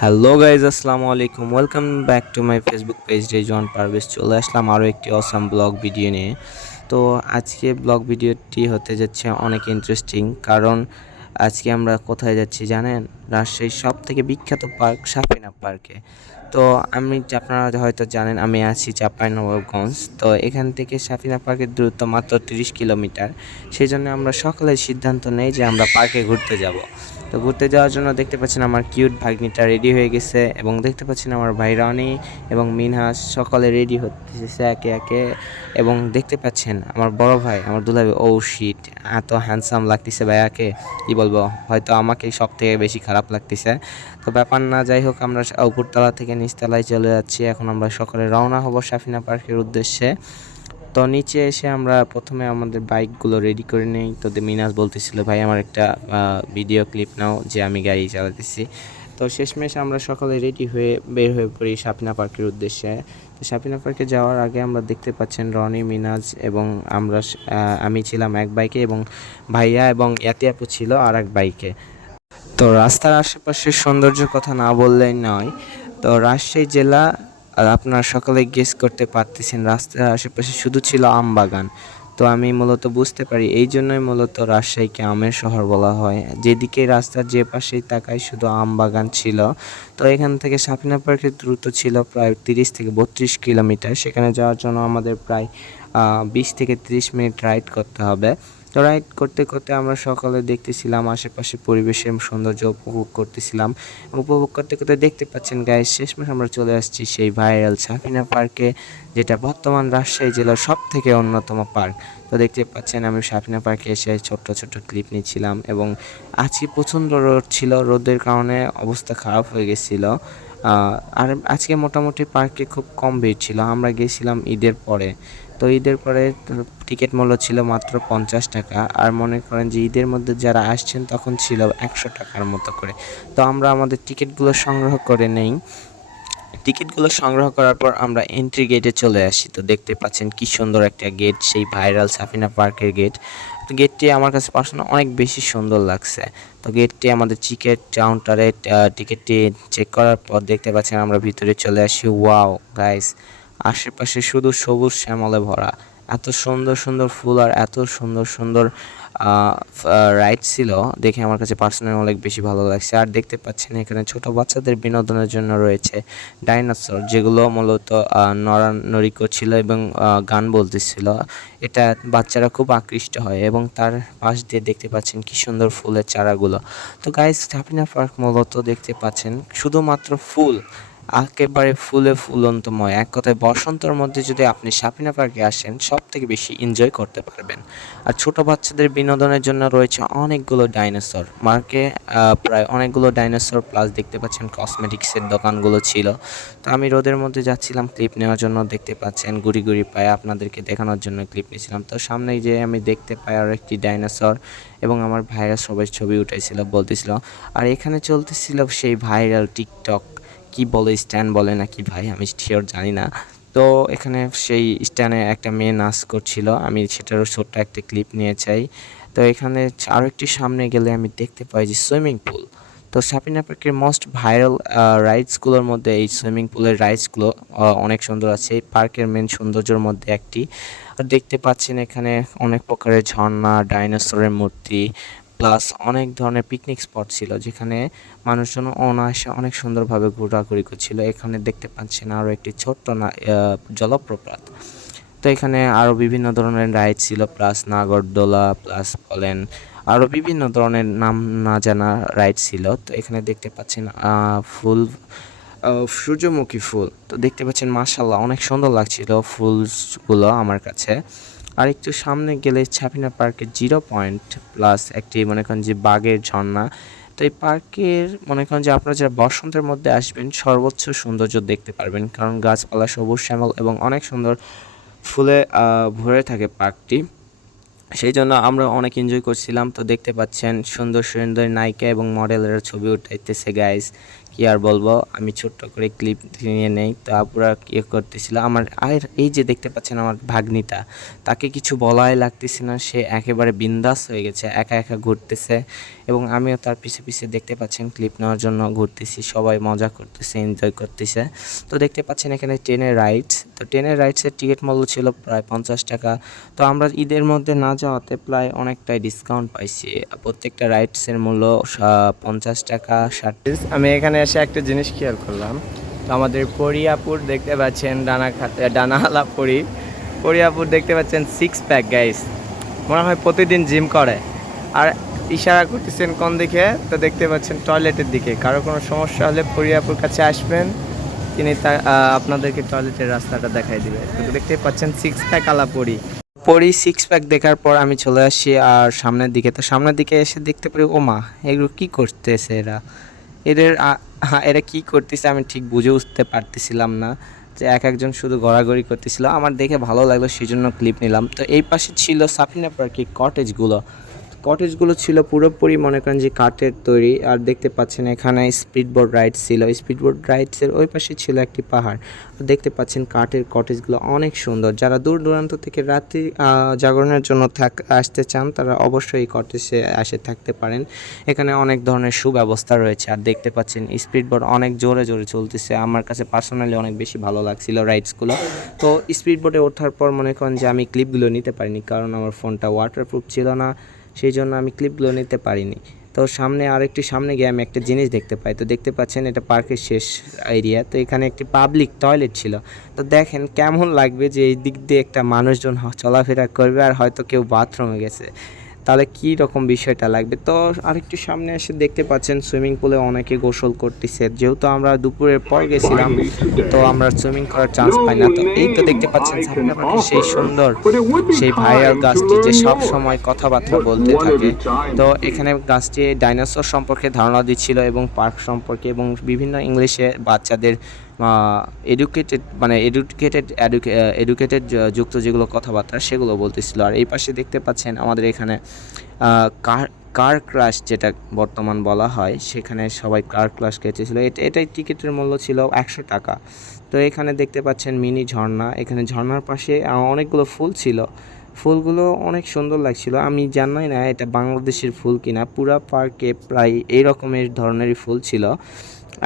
Hello guys, আসসালামু আলাইকুম। Welcome back to my Facebook page Rezon Parvez. চলে আসলাম আরও একটি অসাম ব্লগ ভিডিও নিয়ে। তো আজকে ব্লগ ভিডিওটি হতে যাচ্ছে অনেক ইন্টারেস্টিং, কারণ আজকে আমরা কোথায় যাচ্ছি জানেন? রাজশাহীর সব থেকে বিখ্যাত পার্ক সাফিনা পার্কে। তো আপনারা হয়তো জানেন আমি আছি চাঁপাইনবাবগঞ্জ। তো এখান থেকে সাফিনা পার্কের দূরত্ব মাত্র 30 কিলোমিটার। সেই জন্য আমরা সকালে সিদ্ধান্ত নেই যে আমরা পার্কে ঘুরতে যাব। তো ঘুরতে যাওয়ার জন্য দেখতে পাচ্ছেন আমার কিউট ভাগ্নিটা রেডি হয়ে গেছে, এবং দেখতে পাচ্ছেন আমার ভাই রনি এবং মিনহাস সকলে রেডি হতেছে একে একে। এবং দেখতে পাচ্ছেন আমার বড় ভাই, আমার দুলা ভাই, ও শিট, এত হ্যান্ডসাম লাগতেছে ভাইয়াকে, কি বলবো, হয়তো আমাকেই সব থেকে বেশি খারাপ লাগতেছে। তো ব্যাপার না, যাই হোক, আমরা উপরতলা থেকে নিচতলায় চলে যাচ্ছি। এখন আমরা সকালে রওনা হব সাফিনা পার্কের উদ্দেশ্যে। তো নিচে এসে আমরা প্রথমে আমাদের বাইকগুলো রেডি করে নেই। তো মিনাজ বলতেছিল, ভাই আমার একটা ভিডিও ক্লিপ নাও যে আমি গাড়ি চালাতেছি। তো শেষমেশ আমরা সকালে রেডি হয়ে বের হয়ে পড়ি সাফিনা পার্কের উদ্দেশ্যে। তো সাফিনা পার্কে যাওয়ার আগে আমরা দেখতে পাচ্ছেন রনি, মিনাজ এবং আমি ছিলাম এক বাইকে, এবং ভাইয়া এবং ইয়াতি আপু ছিল আর এক বাইকে। তো রাস্তার আশেপাশের সৌন্দর্যের কথা না বললেই নয়। তো রাজশাহী জেলা, আর আপনারা সকালে গেস করতে পারতেছেন, রাস্তার আশেপাশে শুধু ছিল আম বাগান। তো আমি মূলত বুঝতে পারি এই জন্যই মূলত রাজশাহীকে আমের শহর বলা হয়। যেদিকে রাস্তার যে পাশেই তাকাই শুধু আম বাগান ছিল। তো এখান থেকে সাফিনা পার্কের দূরত্ব ছিল প্রায় 30 থেকে 32 কিলোমিটার। সেখানে যাওয়ার জন্য আমাদের প্রায় 20 থেকে 30 মিনিট রাইড করতে হবে। তো রাইড করতে করতে আমরা সকালে দেখতেছিলাম আশেপাশে পরিবেশের সৌন্দর্য উপভোগ করতেছিলাম। উপভোগ করতে করতে দেখতে পাচ্ছেন গাইস, শেষমেশ আমরা চলে আসছি সেই ভাইরাল সাফিনা পার্কে, যেটা বর্তমান রাজশাহী জেলার সব থেকে অন্যতম পার্ক। তো দেখতে পাচ্ছেন আমি সাফিনা পার্কে এসে ছোট্ট ছোট্ট ক্লিপ নিচ্ছিলাম, এবং আজকে প্রচণ্ড রোদ ছিল, রোদের কারণে অবস্থা খারাপ হয়ে গেছিলো। আর আজকে মোটামুটি পার্কে খুব কম ভিড় ছিল। আমরা গেছিলাম ঈদের পরে। তো ঈদের পরে টিকিট মূল্য ছিল মাত্র 50 টাকা। আর মনে করেন যে ঈদের মধ্যে যারা আসছেন তখন ছিল 100 টাকার মতো করে। তো আমরা আমাদের টিকিটগুলো সংগ্রহ করে নেই। টিকিটগুলো সংগ্রহ করার পর আমরা এন্ট্রি গেটে চলে আসি। তো দেখতে পাচ্ছেন কি সুন্দর একটা গেট, সেই ভাইরাল সাফিনা পার্কের গেট। তো গেটটি আমার কাছে পার্সোনালি অনেক বেশি সুন্দর লাগছে। তো গেটটি আমাদের টিকিট কাউন্টারে টিকিটটি চেক করার পর দেখতে পাচ্ছেন আমরা ভিতরে চলে আসি। ওয়াও গাইস, আশেপাশে শুধু সবুজ শ্যামলে ভরা, এত সুন্দর সুন্দর ফুল আর এত সুন্দর সুন্দর রাইড ছিল, দেখে আমার কাছে পার্সোনালি অনেক বেশি ভালো লাগছে। আর দেখতে পাচ্ছেন এখানে ছোট বাচ্চাদের বিনোদনের জন্য রয়েছে ডাইনোসর, যেগুলো মূলত নড়ানড়ি করছিল এবং গান বলতেছিল। এটা বাচ্চারা খুব আকৃষ্ট হয়, এবং তার পাশ দিয়ে দেখতে পাচ্ছেন কি সুন্দর ফুলের চারাগুলো। তো গাইস, সাফিনা পার্ক মূলত দেখতে পাচ্ছেন শুধুমাত্র ফুল, একেবারে ফুলে ফুলন্তময়। এক কথায় বসন্তের মধ্যে যদি আপনি সাফিনা পার্কে আসেন সব থেকে বেশি এনজয় করতে পারবেন। আর ছোট বাচ্চাদের বিনোদনের জন্য রয়েছে অনেকগুলো ডাইনোসর মার্কে, প্রায় অনেকগুলো ডাইনোসর প্লাস দেখতে পাচ্ছেন কসমেটিক্সের দোকানগুলো ছিল। তো আমি রোদের মধ্যে যাচ্ছিলাম ক্লিপ নেওয়ার জন্য, দেখতে পাচ্ছেন গুড়ি গুড়ি পায়ে আপনাদেরকে দেখানোর জন্য ক্লিপ নিয়েছিলাম। তো সামনেই যে আমি দেখতে পাই আর একটি ডাইনোসর, এবং আমার ভাইরা সবাই ছবি উঠাইছিল, বলতেছিল। আর এখানে চলতেছিল সেই ভাইরাল টিকটক, কি বলে, স্ট্যান্ড বলে নাকি ভাই, আমি শিওর জানি না। তো এখানে সেই স্ট্যান্ডে একটা মেয়ে নাচ করছিল, আমি সেটারও ছোট্ট একটা ক্লিপ নিয়ে চাই। তো এখানে আরও একটি সামনে গেলে আমি দেখতে পাই যে সুইমিং পুল। তো সাফিনা পার্কের মোস্ট ভাইরাল রাইডসগুলোর মধ্যে এই সুইমিং পুলের রাইডসগুলো অনেক সুন্দর আছে। এই পার্কের মেন সৌন্দর্যের মধ্যে একটি। আর দেখতে পাচ্ছেন এখানে অনেক প্রকারের ঝর্ণা, ডাইনোসরের মূর্তি, প্লাস অনেক ধরনের পিকনিক স্পট ছিল, যেখানে মানুষজন অনায়াসে অনেক সুন্দরভাবে ঘোরাঘুরি করছিল। এখানে দেখতে পাচ্ছেন আরও একটি ছোট্ট জলপ্রপাত। তো এখানে আরও বিভিন্ন ধরনের রাইড ছিল, প্লাস নাগরদোলা, প্লাস বলেন আরও বিভিন্ন ধরনের নাম না জানা রাইড ছিল। তো এখানে দেখতে পাচ্ছেন ফুল, সূর্যমুখী ফুল। তো দেখতে পাচ্ছেন মাশাল্লাহ অনেক সুন্দর লাগছিল ফুলগুলো আমার কাছে। আর একটু সামনে গেলে সাফিনা পার্কের 0 পয়েন্ট প্লাস একটি মনে করেন যে বাঘের ঝর্ণা। তো এই পার্কের মনে করেন যে আপনারা যারা বসন্তের মধ্যে আসবেন সর্বোচ্চ সৌন্দর্য দেখতে পারবেন, কারণ গাছপালা সবুজ শ্যামল এবং অনেক সুন্দর ফুলে ভরে থাকে পার্কটি। সেই জন্য আমরা অনেক এনজয় করছিলাম। তো দেখতে পাচ্ছেন সুন্দর সুন্দর নায়িকা এবং মডেলের ছবি উঠাইতেছে গাইস। কি আর বলবো, আমি ছোট্ট করে ক্লিপ নিয়ে নেই। তো আপুরা ইয়ে করতেছিল আমার। আর এই যে দেখতে পাচ্ছেন আমার ভাগ্নিটা, তাকে কিছু বলাই লাগতেছে না, সে একেবারে বিন্দাস হয়ে গেছে, একা একা ঘুরতেছে এবং আমিও তার পিছে পিছে দেখতে পাচ্ছেন ক্লিপ নেওয়ার জন্য ঘুরতেছি। সবাই মজা করতেছে, এনজয় করতেছে। তো দেখতে পাচ্ছেন এখানে ট্রেনের রাইডস। তো ট্রেনের রাইডসের টিকিট মূল্য ছিল প্রায় 50 টাকা। তো আমরা ঈদের মধ্যে না যাওয়াতে প্রায় অনেকটাই ডিসকাউন্ট পাইছি। প্রত্যেকটা রাইডসের মূল্য 50 টাকা 60। আমি এখানে এসে একটা জিনিস খেয়াল করলাম। তো আমাদের পরিয়াপুর দেখতে পাচ্ছেন ডানাহালা পরিয়াপুর দেখতে পাচ্ছেন 6 প্যাক গাইস, মনে হয় প্রতিদিন জিম করে। আর ইশারা করতেছেন কোন দিকে? তো দেখতে পাচ্ছেন টয়লেটের দিকে। কারো কোনো সমস্যা হলে পরিয়াপুর কাছে আসবেন, তিনি আপনাদেরকে টয়লেটের রাস্তাটা দেখাই দিবে। তো দেখতে পাচ্ছেন 6 প্যাক আলা পরি 6 প্যাক দেখার পর আমি চলে আসি আর সামনের দিকে। তো সামনের দিকে এসে দেখতে পারি ও মা, এগুলো কি করতেছে এরা? এরা কি করতেছে আমি ঠিক বুঝে উঠতে পারতেছিলাম না। যে এক একজন শুধু গড়াগড়ি করতেছিল, আমার দেখে ভালো লাগলো সেই জন্য ক্লিপ নিলাম। তো এই পাশে ছিল সাফিনা পার্কের কটেজগুলো ছিল পুরোপুরি মনে করেন যে কাঠের তৈরি। আর দেখতে পাচ্ছেন এখানে স্পিডবোট রাইডস ছিল। স্পিডবোট রাইডসের ওই পাশে ছিল একটি পাহাড়। দেখতে পাচ্ছেন কাঠের কটেজগুলো অনেক সুন্দর। যারা দূর দূরান্ত থেকে রাত্রি জাগরণের জন্য আসতে চান তারা অবশ্যই এই কটেজে এসে থাকতে পারেন। এখানে অনেক ধরনের সুব্যবস্থা রয়েছে। আর দেখতে পাচ্ছেন স্পিডবোট অনেক জোরে জোরে চলতেছে। আমার কাছে পার্সোনালি অনেক বেশি ভালো লাগছিল রাইডসগুলো। তো স্পিডবোটে ওঠার পর মনে করেন যে আমি ক্লিপগুলো নিতে পারিনি, কারণ আমার ফোনটা ওয়াটারপ্রুফ ছিল না, সেই জন্য আমি ক্লিপগুলো নিতে পারিনি। তো সামনে গিয়ে আমি একটা জিনিস দেখতে পাই। তো দেখতে পাচ্ছেন এটা পার্কের শেষ এরিয়া। তো এখানে একটি পাবলিক টয়লেট ছিল। তো দেখেন কেমন লাগবে যে এই দিক দিয়ে একটা মানুষজন চলাফেরা করবে আর হয়তো কেউ বাথরুমে গেছে, তাহলে কী রকম বিষয়টা লাগবে। তো আরেকটু সামনে এসে দেখতে পাচ্ছেন সুইমিং পুলে অনেকে গোসল করতেছে। যেহেতু আমরা দুপুরের পর গেছিলাম তো আমরা সুইমিং করার চান্স পাই না। তো এই তো দেখতে পাচ্ছেন সামনে সেই সুন্দর সেই ভাইয়ার গাছটি যে সব সময় কথাবার্তা বলতে থাকে। তো এখানে গাছটি ডাইনোসর সম্পর্কে ধারণা দিচ্ছিল এবং পার্ক সম্পর্কে এবং বিভিন্ন ইংলিশে বাচ্চাদের এডুকেটেড যুক্ত যেগুলো কথাবার্তা সেগুলো বলতেছিল। আর এই পাশে দেখতে পাচ্ছেন আমাদের এখানে কার কার ক্লাস যেটা বর্তমান বলা হয়, সেখানে সবাই কার ক্লাস খেতেছিল। এটাই টিকিটের মূল্য ছিল 100 টাকা। তো এখানে দেখতে পাচ্ছেন মিনি ঝর্ণা। এখানে ঝর্ণার পাশে অনেকগুলো ফুল ছিল। ফুলগুলো অনেক সুন্দর লাগছিল। আমি জানি না এটা বাংলাদেশের ফুল কিনা, পুরা পার্কে প্রায় এই রকমের ধরনেরই ফুল ছিল।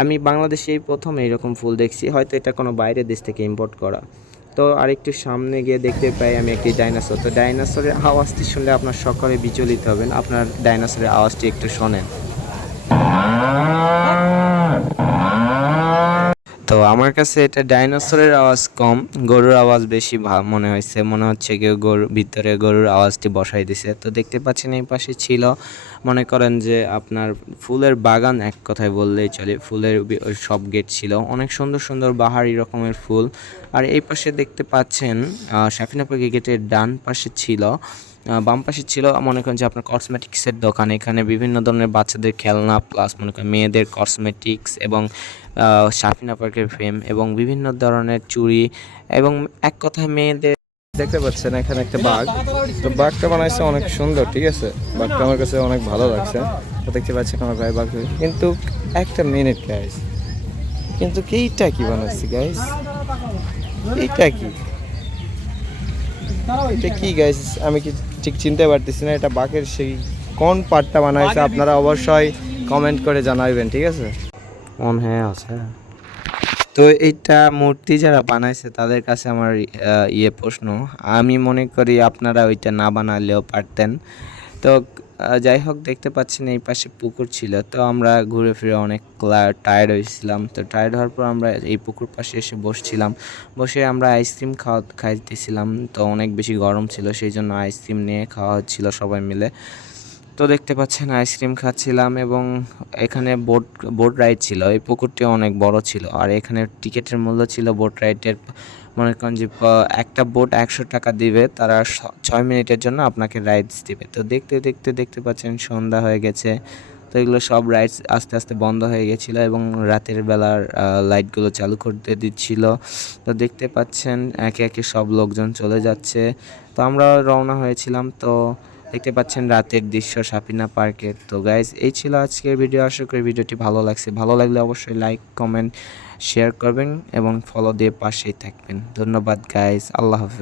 আমি বাংলাদেশে এই প্রথম এইরকম ফুল দেখছি, হয়তো এটা কোনো বাইরের দেশ থেকে ইম্পোর্ট করা। তো আরেকটু সামনে গিয়ে দেখতে পাই আমি একটি ডাইনোসর। তো ডাইনোসরের আওয়াজটি শুনলে আপনার সকলে বিচলিত হবেন। আপনার ডাইনোসরের আওয়াজটি একটু শোনেন। তো আমার কাছে এটা ডাইনোসরের আওয়াজ কম, গরুর আওয়াজ বেশি মনে হয়েছে। মনে হচ্ছে কেউ ভিতরে গরুর আওয়াজটি বসাই দিছে। তো দেখতে পাচ্ছেন এই পাশে ছিল মনে করেন যে আপনার ফুলের বাগান, এক কথায় বললেই চলে। ফুলের সব গেট ছিল, অনেক সুন্দর সুন্দর বাহারি রকমের ফুল। আর এই পাশে দেখতে পাচ্ছেন সাফিনা পার্কে গেটের ডান পাশে ছিল, বাম পাশে ছিল মনে করেন যে আপনার কসমেটিক্সের দোকান। এখানে বিভিন্ন ধরনের বাচ্চাদের খেলনা প্লাস মনে করেন মেয়েদের কসমেটিক্স এবং সাফিনা পার্কের ফ্রেম এবং বিভিন্ন ধরনের চুড়ি এবং এক কথায় মেয়েদের। দেখতে পাচ্ছেন এখানে একটা বাঘ। তো বাঘটা বানাইছে অনেক সুন্দর, ঠিক আছে, বাঘটা আমার কাছে অনেক ভালো লাগছে। তো দেখতে পাচ্ছেন আমার ভাই বাঘ, কিন্তু একটা মিনিট গাইস, কিন্তু এইটা কি বানাইছে গাইস? এইটা কি এটা কি গাইস? আমি কি ঠিক চিনতে পারতেছি না এটা বাঘের সেই কোন পার্টটা বানাইছে। আপনারা অবশ্যই কমেন্ট করে জানাবেন, ঠিক আছে? হ্যাঁ আছে। তো এইটা মূর্তি যারা বানাইছে তাদের কাছে আমার প্রশ্ন, আমি মনে করি আপনারা ওইটা না বানালেও পারতেন। তো যাই হোক, দেখতে পাচ্ছেন এই পাশে পুকুর ছিল। তো আমরা ঘুরে ফিরে অনেক টায়ার্ড হয়েছিলাম। তো টায়ার্ড হওয়ার পর আমরা এই পুকুর পাশে এসে বসছিলাম। বসে আমরা আইসক্রিম খাইতেছিলাম। তো অনেক বেশি গরম ছিল, সেই জন্য আইসক্রিম নিয়ে খাওয়া হচ্ছিল সবাই মিলে। তো দেখতে পাচ্ছেন আইসক্রিম খাচ্ছিলাম এবং এখানে বোট রাইড ছিল। এই পুকুরটি অনেক বড় ছিল। আর এখানে টিকিটের মূল্য ছিল বোট রাইডের মনে করেন যে একটা বোট 100 টাকা দিবে, তারা 6 মিনিটের জন্য আপনাকে রাইডস দিবে। তো দেখতে দেখতে দেখতে পাচ্ছেন সন্ধ্যা হয়ে গেছে। তো এগুলো সব রাইডস আস্তে আস্তে বন্ধ হয়ে গেছিলো এবং রাতের বেলার লাইটগুলো চালু করতে দিচ্ছিল। তো দেখতে পাচ্ছেন একে একে সব লোকজন চলে যাচ্ছে। তো আমরা রওনা হয়েছিলাম। তো দেখতে পাচ্ছেন রাতের দৃশ্য সাপিনা পার্কের। তো গাইজ এই ছিল আজকের ভিডিও। আশা করি ভিডিওটি ভালো লাগছে। ভালো লাগলে অবশ্যই লাইক কমেন্ট শেয়ার করবেন এবং ফলো দিয়ে পাশেই থাকবেন। ধন্যবাদ গাইজ, আল্লাহ হাফেজ।